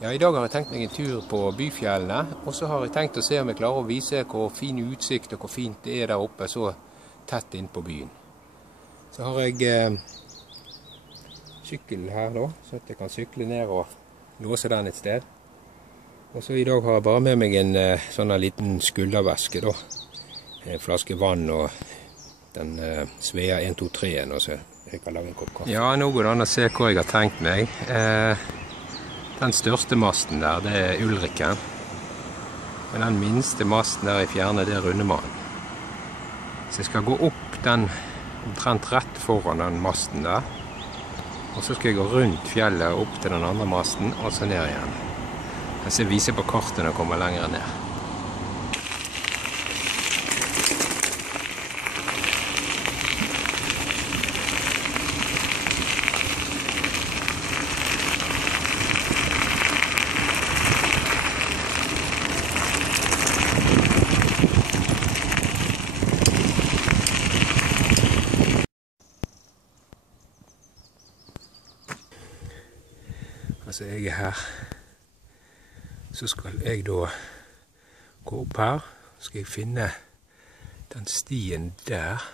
Ja, I dag har jeg tenkt meg en tur på Byfjellene, og så har jeg tenkt å se om jeg klarer å vise hvor fin utsikt og hvor fint det er der oppe så tett inn på byen. Så har jeg sykkel her da, så at jeg kan sykle ned og låse den et sted. Og så I dag har jeg bare med meg en sånn liten skulderveske da. En flaske vann og den Svea 123-en, og så jeg kan lage en kopp kaffe. Ja, nå går det an å se hvor jeg har tenkt meg. Den største masten der, det er Ulriken. Og den minste masten der I fjerne, det er Rundemannen. Så jeg skal gå opp den omtrent rett foran den masten der. Og så skal jeg gå rundt fjellet opp til den andre masten, og så ned igjen. Jeg skal vise på kartet når jeg kommer lenger ned. Altså jeg her, så skal jeg da gå opp her, så skal jeg finne den stien der,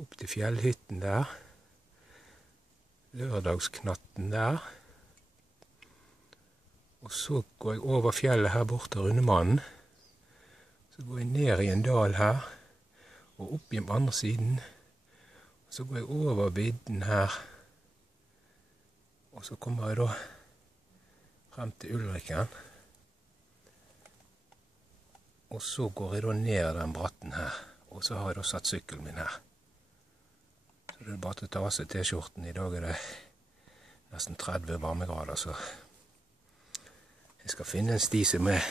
opp til fjellhytten der, lørdagsknatten der, og så går jeg over fjellet her bort til Rundemannen, så går jeg ned I en dal her, og opp I den andre siden, og så går jeg over vidden her, og så kommer jeg da frem til Ulriken. Og så går jeg da ned den bratten her. Og så har jeg da satt sykkelen min her. Så det er bare til å ta av seg T-skjorten. I dag er det nesten 30 varmegrader, så jeg skal finne en sti som er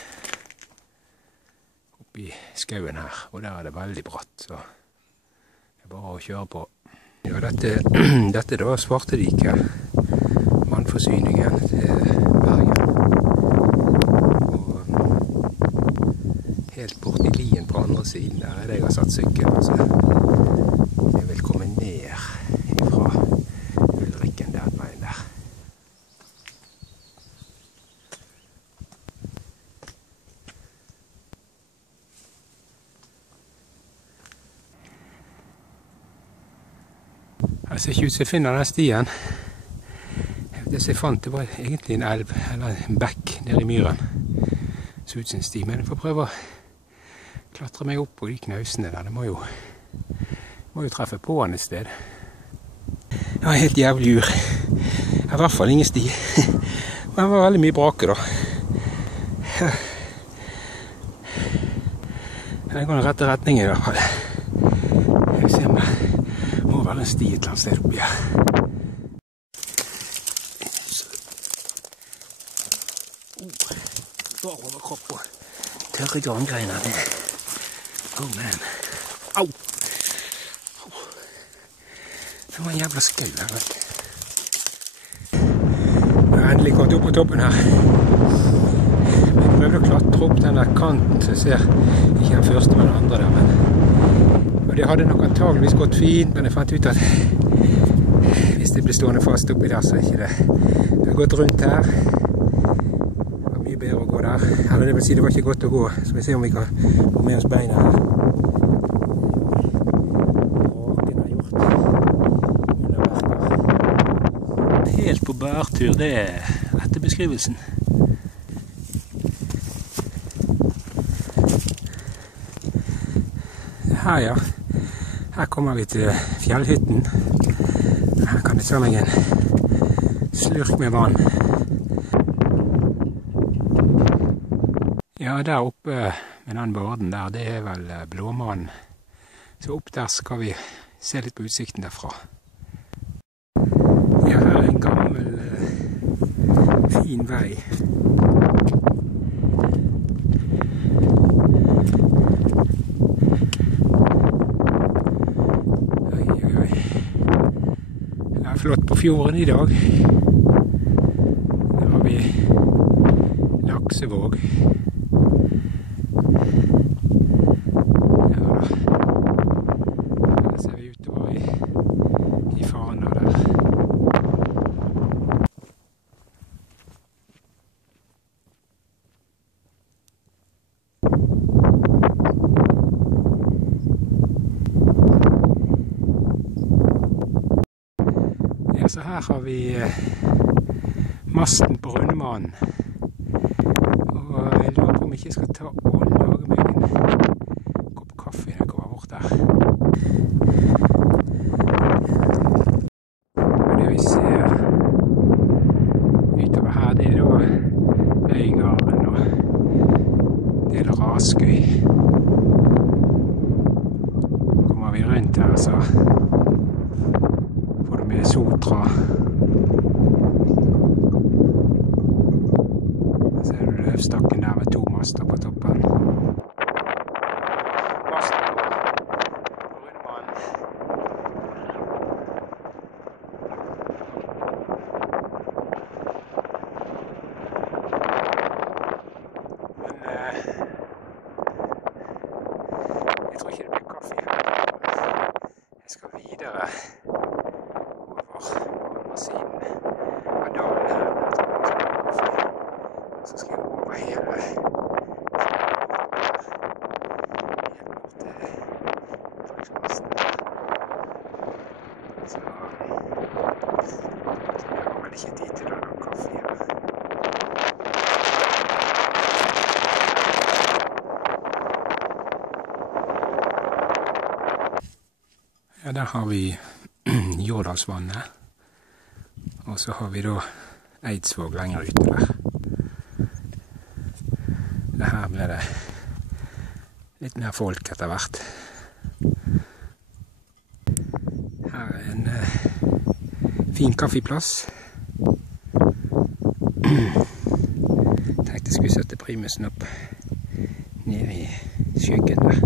oppi skauen her. Og der er det veldig bratt, så det er bare å kjøre på. Ja, dette er da Svartediket. Vannforsyningen til Bergen. Og helt bort I lien på andre siden der er det jeg har satt sykkelen. Så jeg vil komme ned fra Ulriken den veien der. Jeg ser ikke ut som jeg finner den stien. Det som jeg fant, det var egentlig en elv, eller en bekk nede I myren. Så ut som en sti, men jeg får prøve å klatre meg opp på de knausene der. Det må jo treffe på den et sted. Det var helt jævlig ur. Det er I hvert fall ingen sti. Men det var veldig mye brake da. Det går den rette retningen I hvert fall. Jeg ser meg. Det må være en sti et eller annet sted oppi her. Bare over kropp og tørre grangreiner det. Oh man. Au! Det var en jævla skau her, vet du. Jeg har endelig kommet opp på toppen her. Jeg prøvde å klatre opp den der kanten, så jeg ser ikke den første, men den andre der. Og det hadde nok antageligvis gått fint, men jeg fant ut at hvis det ble stående fast oppi der, så er ikke det. Jeg har gått rundt her. Bedre å gå der. Eller det vil si det var ikke godt å gå. Så vi ser om vi kan få med oss beina her. Raken har gjort underverker. Helt på bærtur, det er etter beskrivelsen. Her ja. Her kommer vi til fjellhytten. Her kan jeg ta meg en slurk med vann. Ja, der oppe med den borden der, det er vel Blåmannen. Så opp der skal vi se litt på utsikten derfra. Ja, her er en gammel, fin vei. Oi, oi, oi. Det er flott på fjorden I dag. Der har vi Laksevåg. Der ser vi utover I Fana der. her har vi masten på Rundemannen. Og jeg lurer på om jeg ikke skal ta og lage meg en kopp kaffe når jeg kommer bort der. Og det vi ser utover her, det da Øygarden og del Raskøy. Kommer vi rundt her, så får du med Sotra. Så ser du løvstakken der med 2 master på toppen. Masten på Rundemannen. Men jeg tror ikke det blir kaffe her. Jeg skal videre over andre siden av dalen her. Så skal jeg over hele Dragsmassen. Så jeg har vel ikke tid til å lage kaffe her. Ja, der har vi Jordalsvannet, og så har vi da Eidsvåg lenger ute der. Her ble det litt mer folk etter hvert. Her er en fin kaffeplass. Tenkte jeg skulle sette primusen opp nede i skyggen der.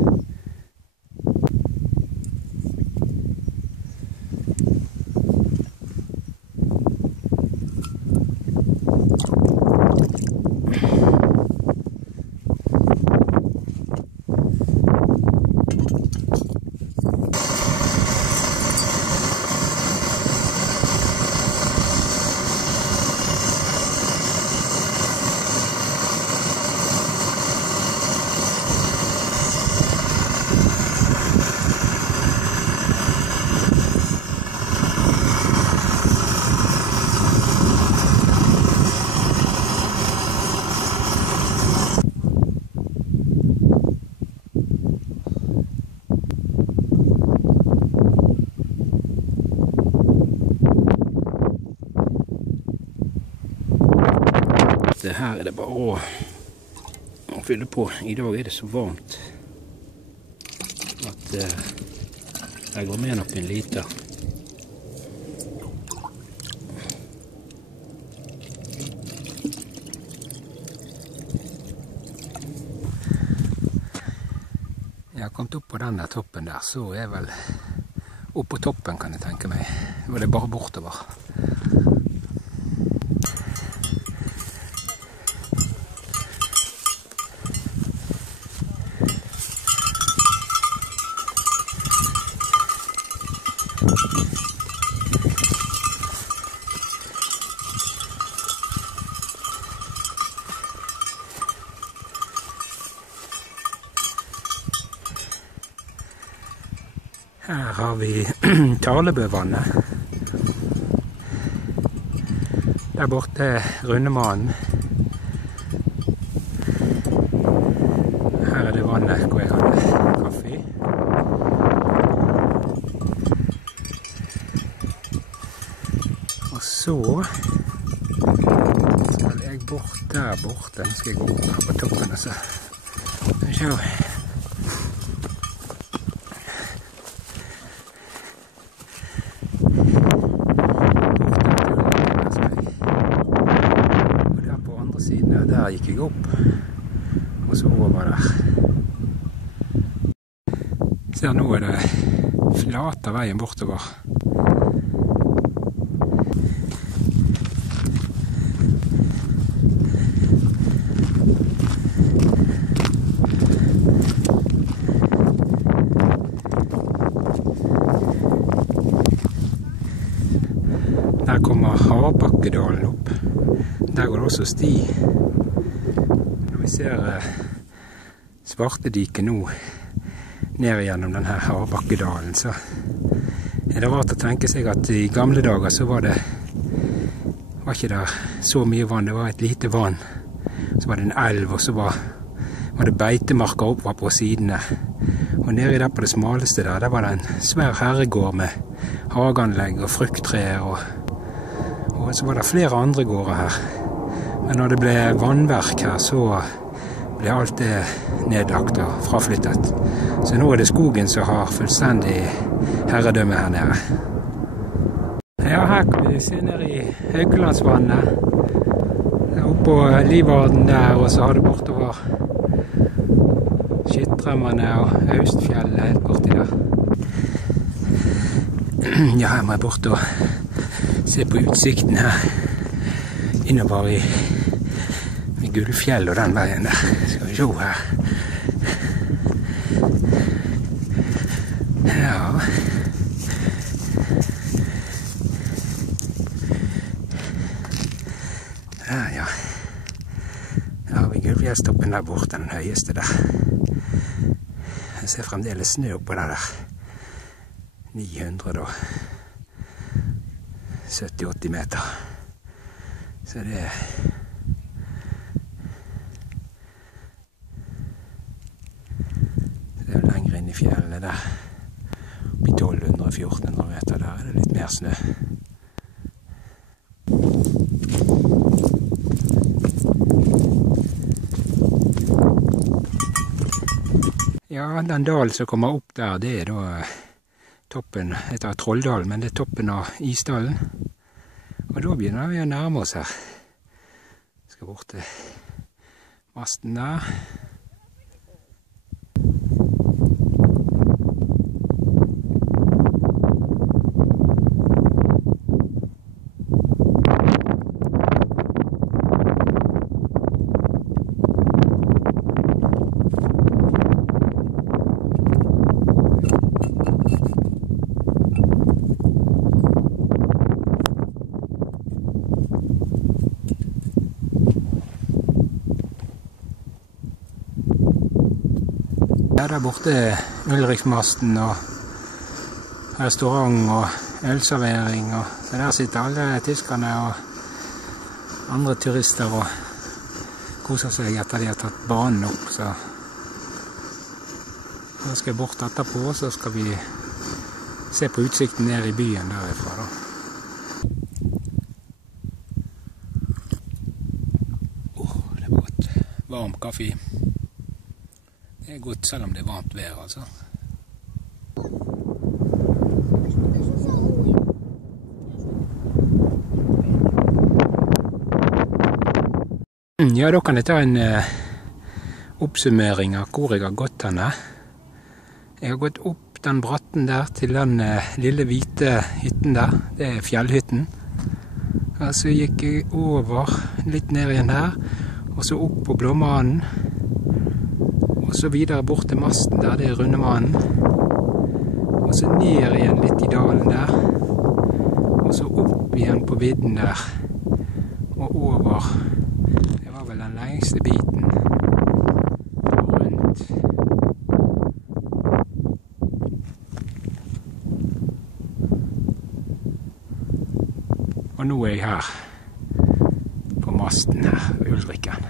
Her er det bare å fylle på. I dag er det så varmt at jeg går med nok en liter. Jeg har kommet opp på denne toppen der, så er vel opp på toppen kan jeg tenke meg. Og det er bare bortover. Her har vi Tarlebøvannet. Der borte er Rundemannen. Her er det vannet hvor jeg hadde kaffe. Og så skal jeg bort der borte. Nå skal jeg gå opp her på toppen og så. Se. Der gikk jeg opp, og så over der. Ser nå er det flate veien bortover. Der kommer Harbakkedalen opp. Der går det også sti. Når vi ser Svartediket nå ned gjennom denne Harbakkedalen, så Det er rart å tenke seg at i gamle dager så var ikke der så mye vann. Det var et lite vann. Så var det en elv, og så var det beitemarker oppe på sidene. Og nede der på det smaleste der var det en svær herregård med hageanlegg og frukttreer. Og så var det flere andre gårder her. Men når det ble vannverk her, så ble alt det nedlagt og fraflyttet. Så nå er det skogen som har fullstendig herredømme her nede. Ja, her kan vi se ned i Haukelandsvannet. Det er oppe på Livarden der, og så har det bortover Skittremmene og Austfjellet helt borti der. Ja, her må jeg bort og se på utsikten her. Innover i Gullfjell og den veien der. Skal vi se her. Ja. Ja. Her har vi Gullfjellstoppen der borte, den høyeste der. Jeg ser fremdeles snø oppå der. 970-80 meter. Så det er lenger inn i fjellene der. Oppi 1200-1400 meter der er det litt mer snø. Ja, den dalen som kommer opp der, det er da toppen, heter Trolldalen, men det er toppen av Isdalen. Og da begynner vi å nærme oss her. Skal bort til masten der. Der borte er Ulriksmasten og restaurant og ølservering. Så der sitter alle tyskerne og andre turister og koser seg etter de har tatt banen opp. Så nå skal jeg bort etterpå, så skal vi se på utsikten ned i byen derifra da. Det var godt. Varm kaffe. Det er godt selv om det er varmt vær, altså. Ja, da kan jeg ta en oppsummering av hvor jeg har gått henne. Jeg har gått opp den bratten der til den lille hvite hytten der. Det er fjellhytten. Og så gikk jeg over litt ned igjen her, og så opp på Blåmannen. Og så videre bort til masten der, det er Rundemannen. Og så ned igjen litt i dalen der. Og så opp igjen på vidden der. Og over. Det var vel den lengste biten. Og rundt. Og nå er jeg her. På masten her, Ulriken.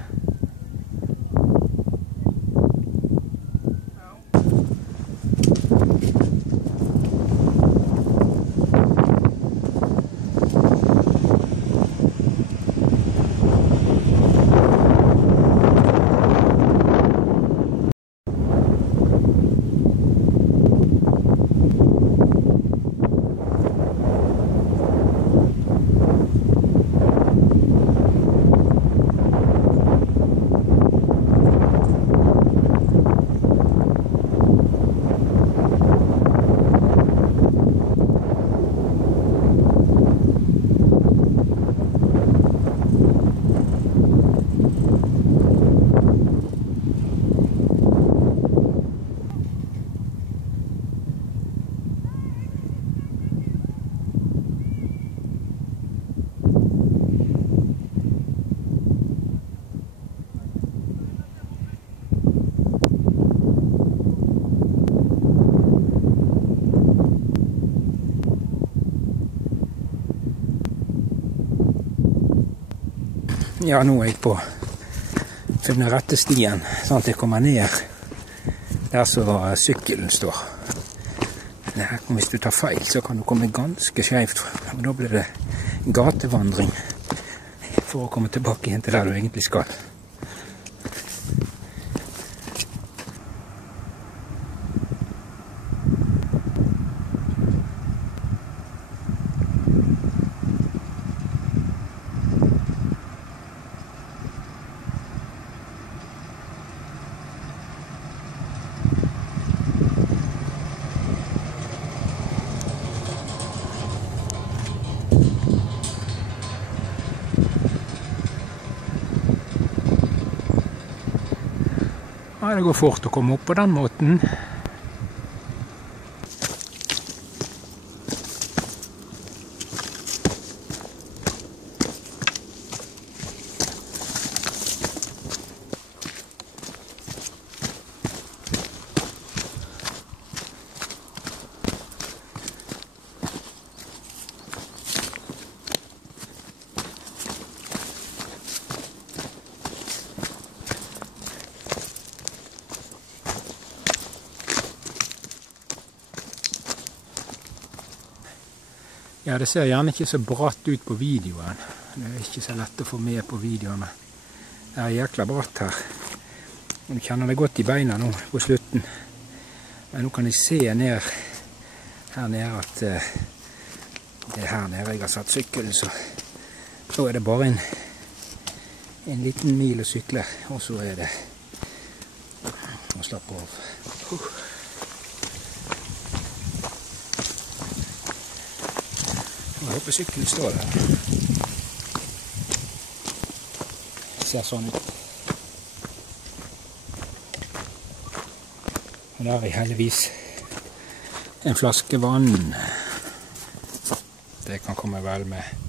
Ja, nå er jeg på den rette stien, sånn at jeg kommer ned der så sykkelen står. Hvis du tar feil, så kan du komme ganske skjevt, og da blir det gatevandring for å komme tilbake igjen til der du egentlig skal. Ja, det går fort å komme opp på den måten. Ja, det ser gjerne ikke så bratt ut på videoen. Det er ikke så lett å få med på videoene. Det er jækla bratt her. Og du kjenner det godt i beina nå på slutten. Men nå kan jeg se ned her nede at det er her nede jeg har satt sykkelen, så da er det bare en liten mil å sykle, og så er det å slappe av. Jeg håper sykkelen står der. Det ser sånn ut. Og der er heldigvis en flaske vann. Det kan komme vel med.